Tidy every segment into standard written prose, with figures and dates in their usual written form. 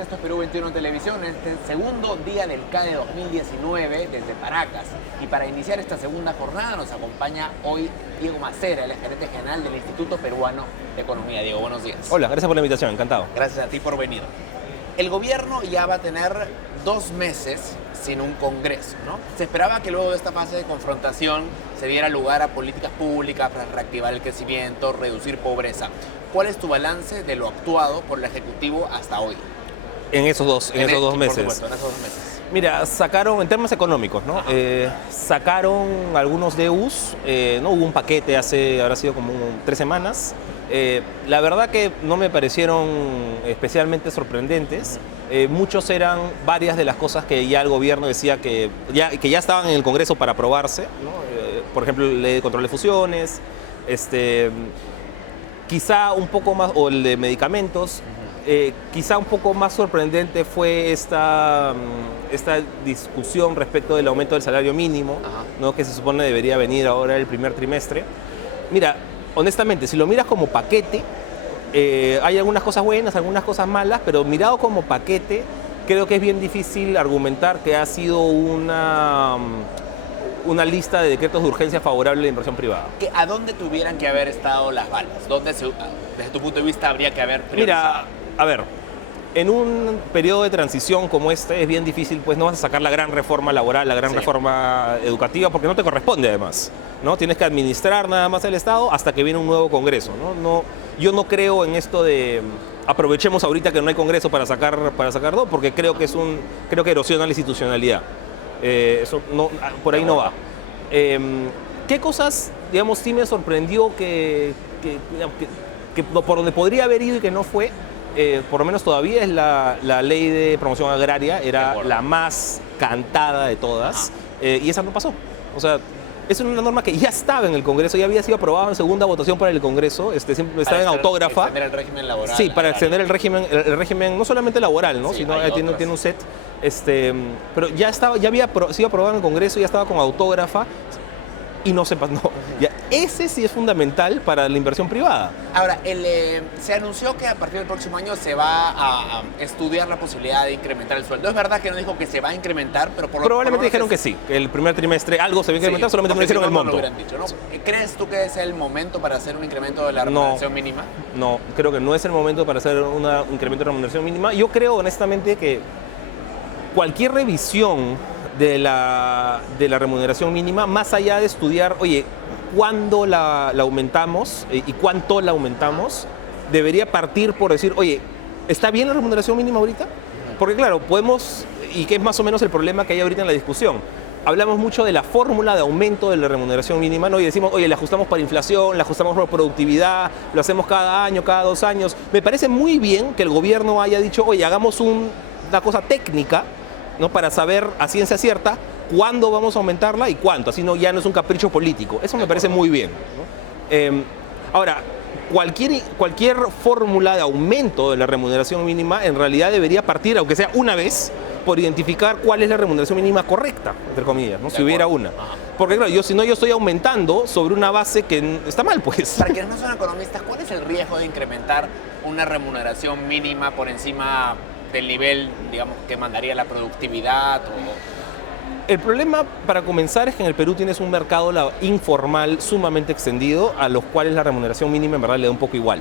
esto es Perú 21 Televisión, este segundo día del CADE 2019 desde Paracas. Y para iniciar esta segunda jornada nos acompaña hoy Diego Macera, el gerente general del Instituto Peruano de Economía. Diego, buenos días. Hola, gracias por la invitación, encantado. Gracias a ti por venir. El gobierno ya va a tener 2 meses sin un congreso, ¿no? Se esperaba que luego de esta fase de confrontación se diera lugar a políticas públicas para reactivar el crecimiento, reducir pobreza. ¿Cuál es tu balance de lo actuado por el Ejecutivo hasta hoy? En esos dos meses. Por supuesto, en esos 2 meses. Mira, sacaron, en temas económicos, ¿no? Sacaron algunos DEUs, ¿no? Hubo un paquete habrá sido como 3 semanas. La verdad que no me parecieron especialmente sorprendentes. Muchos eran varias de las cosas que ya el gobierno decía que ya estaban en el Congreso para aprobarse, ¿no? Por ejemplo, la ley de control de fusiones, quizá un poco más, o el de medicamentos. Quizá un poco más sorprendente fue esta discusión respecto del aumento del salario mínimo, ¿no? Que se supone debería venir ahora el primer trimestre. Mira, honestamente, si lo miras como paquete, hay algunas cosas buenas, algunas cosas malas, pero mirado como paquete, creo que es bien difícil argumentar que ha sido una lista de decretos de urgencia favorable a la inversión privada. ¿A dónde tuvieran que haber estado las balas? ¿Dónde, desde tu punto de vista, habría que haber priorizado? Mira, a ver, en un periodo de transición como este es bien difícil, pues no vas a sacar la gran reforma laboral, la gran reforma educativa, porque no te corresponde además, ¿no? Tienes que administrar nada más el Estado hasta que viene un nuevo Congreso, ¿no? Yo no creo en esto de aprovechemos ahorita que no hay Congreso para sacar dos, porque creo que erosiona la institucionalidad. Eso no, por ahí no va. ¿Qué cosas, digamos, sí me sorprendió que por donde podría haber ido y que no fue? Por lo menos todavía es la ley de promoción agraria, era la más cantada de todas, y esa no pasó. O sea, es una norma que ya estaba en el Congreso, ya había sido aprobada en segunda votación para el Congreso, siempre estaba en autógrafa. Para extender el régimen laboral. Sí, para extender el régimen no solamente laboral, ¿no? Sí, sino tiene un set. Pero ya había sido aprobado en el Congreso, ya estaba con autógrafa y no se pasó. Ese sí es fundamental para la inversión privada. Ahora, se anunció que a partir del próximo año se va a estudiar la posibilidad de incrementar el sueldo. Es verdad que no dijo que se va a incrementar, pero probablemente dijeron que sí, que el primer trimestre algo se va a incrementar, solamente no dijeron el monto. No lo hubieran dicho, ¿no? ¿Crees tú que es el momento para hacer un incremento de la remuneración mínima? No, creo que no es el momento para hacer un incremento de remuneración mínima. Yo creo honestamente que cualquier revisión de la remuneración mínima, más allá de estudiar, oye, cuándo la aumentamos y cuánto la aumentamos, debería partir por decir, oye, ¿está bien la remuneración mínima ahorita? Porque claro, podemos, y que es más o menos el problema que hay ahorita en la discusión, hablamos mucho de la fórmula de aumento de la remuneración mínima, ¿no? Y decimos, oye, la ajustamos para inflación, la ajustamos por productividad, lo hacemos cada año, cada 2 años. Me parece muy bien que el gobierno haya dicho, oye, hagamos una cosa técnica, ¿no? Para saber a ciencia cierta cuándo vamos a aumentarla y cuánto, así ya no es un capricho político. Eso me parece muy bien, ¿no? Ahora, cualquier fórmula de aumento de la remuneración mínima en realidad debería partir, aunque sea una vez, por identificar cuál es la remuneración mínima correcta, entre comillas, ¿no? Si hubiera una. Porque claro, si no yo estoy aumentando sobre una base que está mal, pues. Para quienes no son economistas, ¿cuál es el riesgo de incrementar una remuneración mínima por encima del nivel, digamos, que mandaría la productividad? El problema, para comenzar, es que en el Perú tienes un mercado informal sumamente extendido, a los cuales la remuneración mínima en verdad le da un poco igual.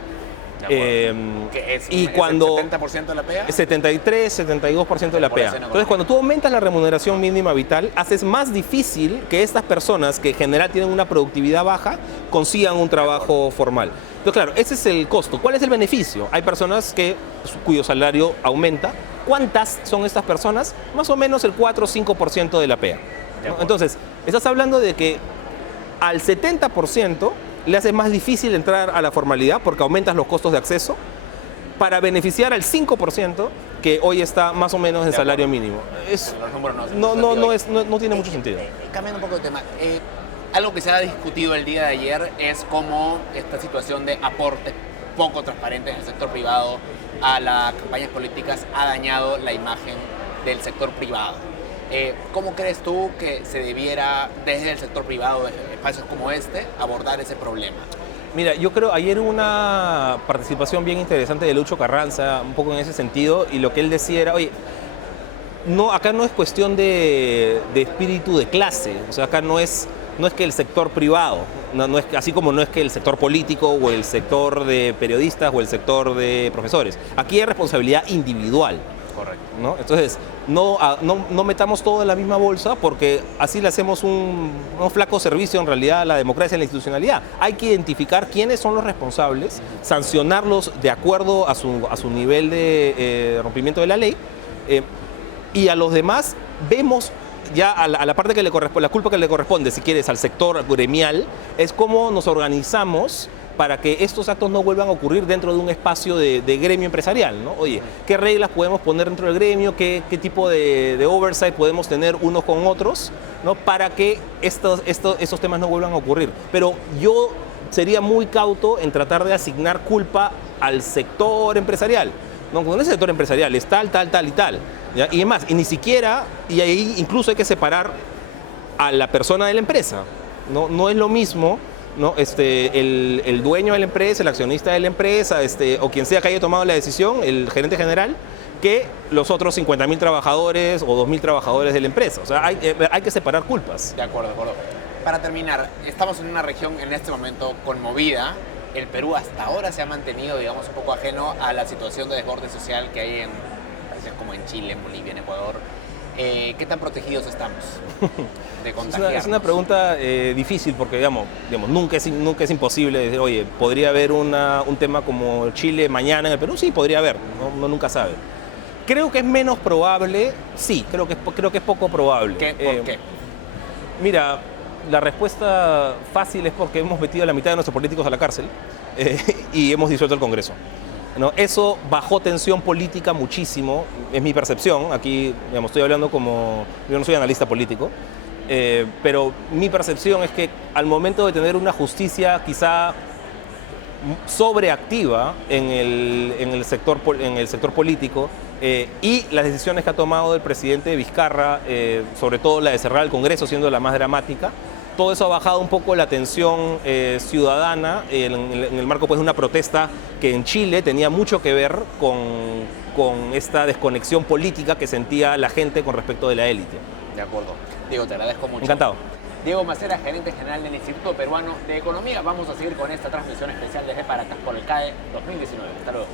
¿Qué es? Y ¿Es cuando el 70% de la PEA? 73, 72% de la PEA. Entonces, cuando tú aumentas la remuneración mínima vital, haces más difícil que estas personas, que en general tienen una productividad baja, consigan un trabajo formal. Entonces, claro, ese es el costo. ¿Cuál es el beneficio? Hay personas cuyo salario aumenta. ¿Cuántas son estas personas? Más o menos el 4 o 5% de la PEA, ¿no? Entonces, estás hablando de que al 70% le hace más difícil entrar a la formalidad porque aumentas los costos de acceso para beneficiar al 5% que hoy está más o menos en salario mínimo. No tiene mucho sentido. Cambiando un poco de tema, algo que se ha discutido el día de ayer es cómo esta situación de aportes poco transparentes en el sector privado a las campañas políticas ha dañado la imagen del sector privado. ¿Cómo crees tú que se debiera, desde el sector privado, desde espacios como este, abordar ese problema? Mira, yo creo, ayer hubo una participación bien interesante de Lucho Carranza, un poco en ese sentido, y lo que él decía era, oye, no, acá no es cuestión de espíritu de clase, o sea, acá no es que el sector privado, no es, así como no es que el sector político o el sector de periodistas o el sector de profesores, aquí hay responsabilidad individual. Correcto. ¿No? Entonces, no metamos todo en la misma bolsa porque así le hacemos un flaco servicio en realidad a la democracia y a la institucionalidad. Hay que identificar quiénes son los responsables, sancionarlos de acuerdo a su nivel de rompimiento de la ley, y a los demás vemos ya a la parte que le corresponde, la culpa que le corresponde, si quieres, al sector gremial, es cómo nos organizamos para que estos actos no vuelvan a ocurrir dentro de un espacio de gremio empresarial, ¿no? Oye, ¿qué reglas podemos poner dentro del gremio? ¿Qué tipo de oversight podemos tener unos con otros, ¿no? Para que estos temas no vuelvan a ocurrir? Pero yo sería muy cauto en tratar de asignar culpa al sector empresarial. No, con el sector empresarial es tal y tal. ¿Ya? Y además, y ni siquiera, y ahí incluso hay que separar a la persona de la empresa. No es lo mismo, ¿no? El dueño de la empresa, el accionista de la empresa, o quien sea que haya tomado la decisión, el gerente general, que los otros 50.000 trabajadores o 2.000 trabajadores de la empresa. O sea, hay que separar culpas. De acuerdo, de acuerdo. Para terminar, estamos en una región en este momento conmovida. El Perú hasta ahora se ha mantenido, digamos, un poco ajeno a la situación de desborde social que hay en países como en Chile, en Bolivia, en Ecuador. ¿Qué tan protegidos estamos de contagiarnos? Es una pregunta difícil porque, digamos nunca es imposible decir, oye, ¿podría haber un tema como Chile mañana en el Perú? Sí, podría haber, ¿no? Uno nunca sabe. Creo que es menos probable, sí, creo que es poco probable. ¿Por qué? Mira, la respuesta fácil es porque hemos metido a la mitad de nuestros políticos a la cárcel y hemos disuelto el Congreso, ¿no? Eso bajó tensión política muchísimo, es mi percepción. Aquí, digamos, estoy hablando como, yo no soy analista político, pero mi percepción es que al momento de tener una justicia quizá sobreactiva en el sector político, y las decisiones que ha tomado el presidente Vizcarra, sobre todo la de cerrar el Congreso siendo la más dramática, todo eso ha bajado un poco la tensión ciudadana en el marco, pues, de una protesta que en Chile tenía mucho que ver con esta desconexión política que sentía la gente con respecto de la élite. De acuerdo. Diego, te agradezco mucho. Encantado. Diego Macera, gerente general del Instituto Peruano de Economía. Vamos a seguir con esta transmisión especial desde Paracas por el CAE 2019. Hasta luego.